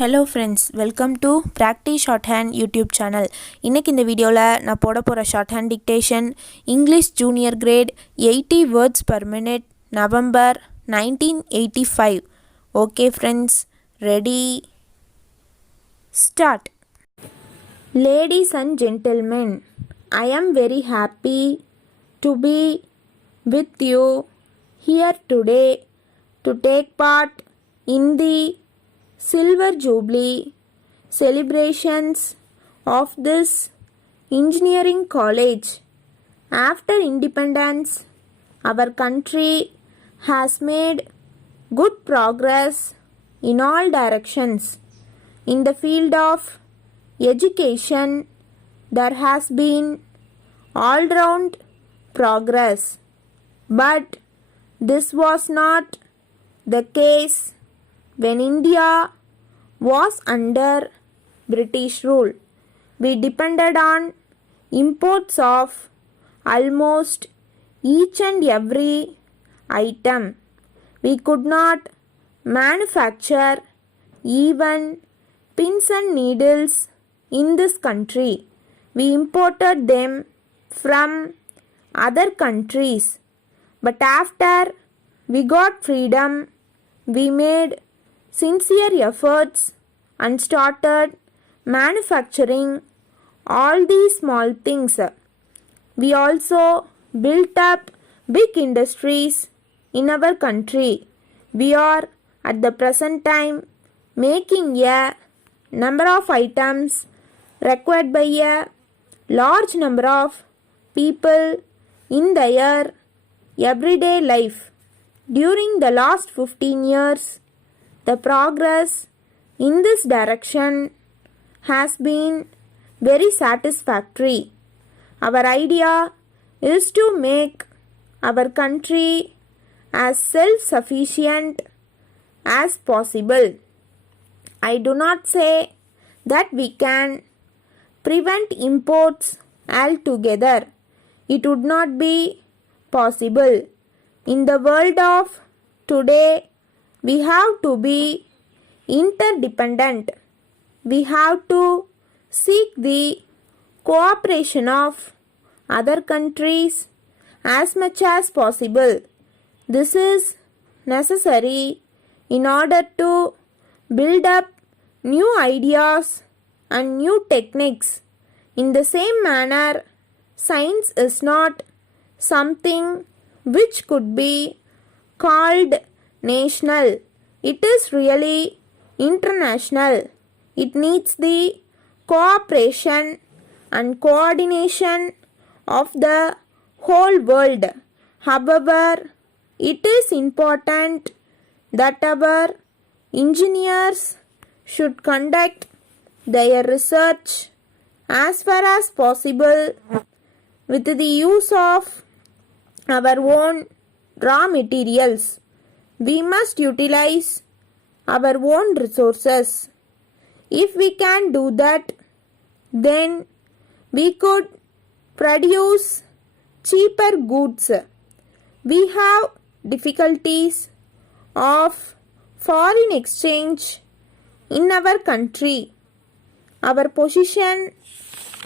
Hello friends, welcome to practice short hand YouTube channel. இன்றைக்கி இந்த வீடியோவில் நான் போட போகிற short hand dictation English junior great 80 words per minute November 1985. Okay friends, ready, start. Ladies and gentlemen, I am very happy to be with you here today to take part in the Silver Jubilee celebrations of this engineering college. After independence, our country has made good progress in all directions. In the field of education, there has been all-round progress. But this was not the case when India was under British rule. We depended on imports of almost each and every item. We could not manufacture even pins and needles in this country. We imported them from other countries. But after we got freedom, we made sincere efforts and started manufacturing all these small things. We also built up big industries in our country. We are at the present time making a number of items required by a large number of people in their everyday life. During the last 15 years, the progress in this direction has been very satisfactory. Our idea is to make our country as self-sufficient as possible. I do not say that we can prevent imports altogether. It would not be possible. In the world of today, we have to be interdependent. We have to seek the cooperation of other countries as much as possible. This is necessary in order to build up new ideas and new techniques. In the same manner, science is not something which could be called national. It is really international. It needs the cooperation and coordination of the whole world. However, it is important that our engineers should conduct their research as far as possible with the use of our own raw materials. We must utilize our own resources. If we can do that, then we could produce cheaper goods. We have difficulties of foreign exchange in our country. Our position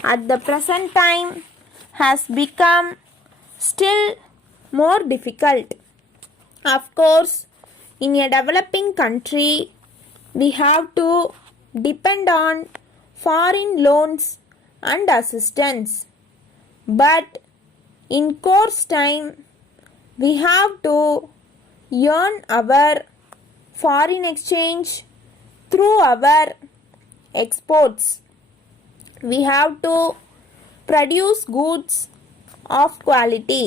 at the present time has become still more difficult. Of course, in a developing country, we have to depend on foreign loans and assistance. But in course time, we have to earn our foreign exchange through our exports. We have to produce goods of quality.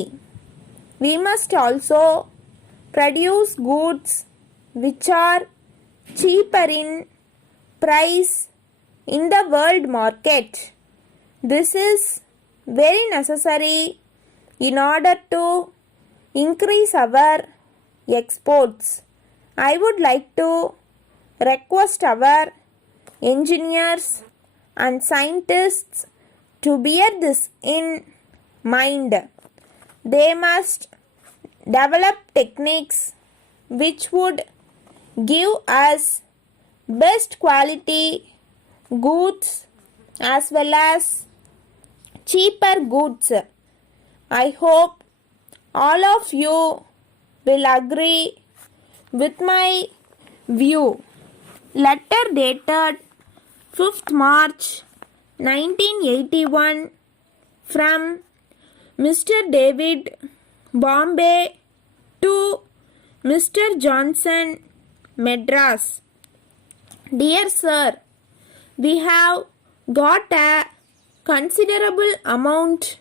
We must also produce goods which are cheaper in price in the world market. This is very necessary in order to increase our exports. I would like to request our engineers and scientists to bear this in mind. They must develop techniques which would give us best quality goods as well as cheaper goods. I hope all of you will agree with my view. Letter dated 5th March 1981 from Mr. David Bombay to Mr. Johnson, Madras. Dear Sir, we have got a considerable amount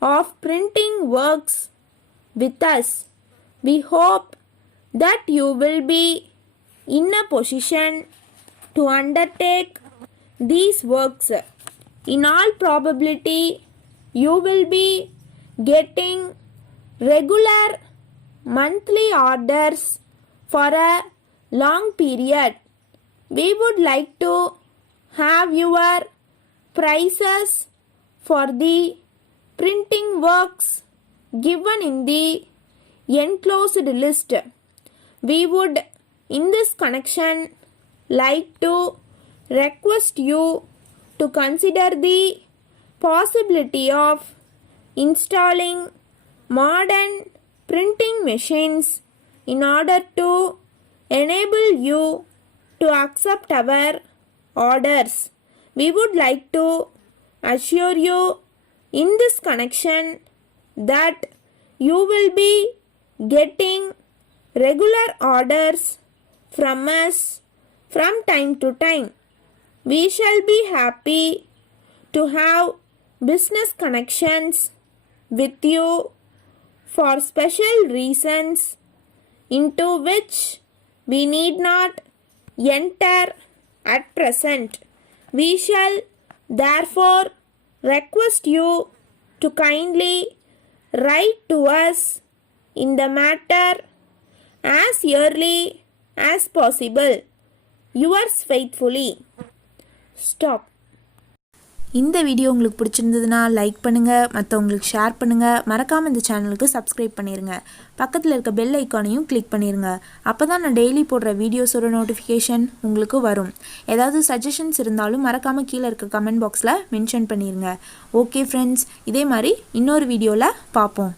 of printing works with us. We hope that you will be in a position to undertake these works. In all probability, you will be getting regular monthly orders for a long period. We would like to have your prices for the printing works given in the enclosed list. We would in this connection like to request you to consider the possibility of installing modern printing machines in order to enable you to accept our orders. We would like to assure you in this connection that you will be getting regular orders from us from time to time. We shall be happy to have business connections with you for special reasons into which we need not enter at present. We shall therefore request you to kindly write to us in the matter as early as possible. Yours faithfully. Stop. இந்த video உங்களுக்கு பிடிச்சிருந்ததுன்னா like பண்ணுங்கள், மற்றவங்களுக்கு share பண்ணுங்கள், மறக்காமல் இந்த சேனலுக்கு subscribe பண்ணிடுங்க. பக்கத்தில் இருக்க பெல் ஐக்கானையும் கிளிக் பண்ணிடுங்க. அப்போ தான் நான் டெய்லி போடுற வீடியோஸோட நோட்டிஃபிகேஷன் உங்களுக்கு வரும். ஏதாவது சஜஷன்ஸ் இருந்தாலும் மறக்காமல் கீழே இருக்க கமெண்ட் பாக்ஸில் மென்ஷன் பண்ணிடுங்க. ஓகே ஃப்ரெண்ட்ஸ், இதே மாதிரி இன்னொரு வீடியோவில் பார்ப்போம்.